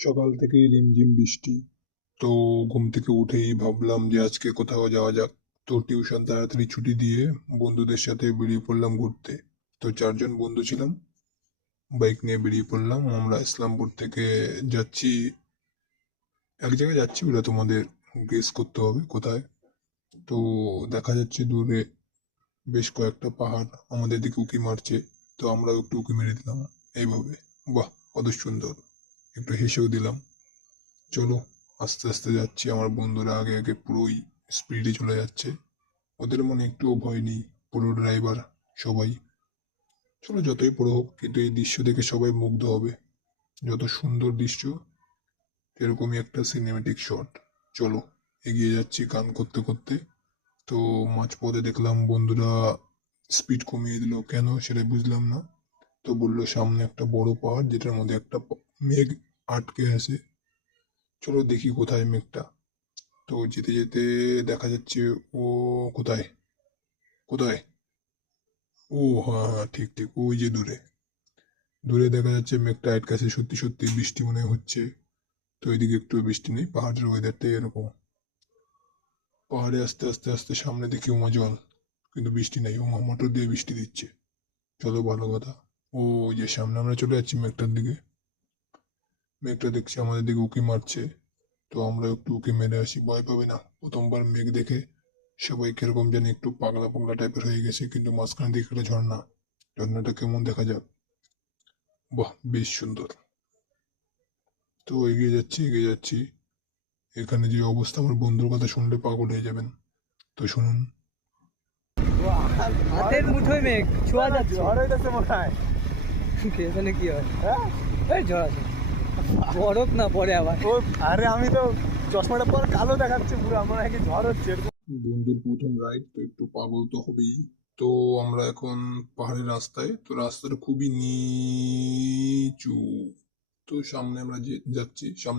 সকাল থেকেই রিমঝিম বৃষ্টি। তো ঘুম থেকে উঠেই ভাবলাম যে আজকে কোথাও যাওয়া যাক। তো টিউশন তাড়াতাড়ি ছুটি দিয়ে বন্ধুদের সাথে বেরিয়ে পড়লাম ঘুরতে। তো 4 জন বন্ধু ছিলাম, বাইক নিয়ে বেরিয়ে পড়লাম। আমরা ইসলামপুর থেকে যাচ্ছি, এক জায়গায় যাচ্ছি, ওটা তোমাদের গেস করতে হবে কোথায়। তো দেখা যাচ্ছে দূরে বেশ কয়েকটা পাহাড় আমাদের দিকে উঁকি মারছে। তো আমরাও একটু উঁকি মেরে দিলাম এইভাবে। বাহ, কত সুন্দর! একটু হেসেও দিলাম। চলো, আস্তে আস্তে যাচ্ছি, আমার বন্ধুরা আগে আগে পুরোই স্পিডে চলে যাচ্ছে। ওদের মনে একটুও ভয় নেই, পুরো ড্রাইভার সবাই। চলো, যতই বড় হোক, কিন্তু এই দৃশ্য দেখে সবাই মুগ্ধ হবে। যত সুন্দর দৃশ্য, এরকমই একটা সিনেমেটিক শট। চলো, এগিয়ে যাচ্ছি গান করতে করতে। তো মাঝপথে দেখলাম বন্ধুরা স্পিড কমিয়ে দিল, কেন সেটা বুঝলাম না। তো বললো সামনে একটা বড় পাহাড়, যেটার মধ্যে একটা মেঘ আটকে আছে। চলো দেখি কোথায় মেঘটা। তো যেতে যেতে দেখা যাচ্ছে, ও কোথায়, কোথায়, ও হ্যাঁ হ্যাঁ, ঠিক ঠিক, ওই যে দূরে। দূরে দেখা যাচ্ছে মেঘটা আটকাছে, সত্যি সত্যি বৃষ্টি মনে হচ্ছে। তো এদিকে একটু বৃষ্টি নেই, পাহাড়ের ওয়েদারটাই এরকম। পাহাড়ে আস্তে আস্তে আস্তে সামনে দেখি উমা জল, কিন্তু বৃষ্টি নেই, উমা মোটর দিয়ে বৃষ্টি দিচ্ছে। চলো, ভালো কথা। ও, ওই যে সামনে আমরা চলে যাচ্ছি মেঘটার দিকে। মেঘটা দেখছি আমাদের দিকে উঁকি মারছে। তো আমরা একটু উঁকি মেরে আসি, ভয় পাবে না। প্রথমবার মেঘ দেখে সবাই কিরকম জানি একটু পাগলা পাগলা টাইপের হয়ে গেছে, কিন্তু মাঝখানে দিকে একটা ঝর্ণা। ঝর্ণাটা কেমন দেখা যাক। বাহ, বেশ সুন্দর। তো এগিয়ে যাচ্ছি এগিয়ে যাচ্ছি। এখানে যে অবস্থা, আমার বন্ধুর কথা শুনলে পাগল হয়ে যাবেন। তো শুনুন। হাতের মুঠোয় মেঘ ছোঁয়া যাচ্ছে। ঝড় হইতেছে মনে হয়। এখানে কি হয়? হ্যাঁ? এই ঝড় আছে, বরফ না পড়ে আবার। ও, আরে আমি তো চশমাটা পর কালো দেখাচ্ছে পুরো, আমার আগে ঝড় হচ্ছে এরকম। বন্ধুর প্রথম রাইড, তো একটু পাগল তো হবেই। তো আমরা এখন পাহাড়ের রাস্তায়, তো রাস্তাটা খুবই নিচু। তো সামনে আমরা যে যাচ্ছি, সামনে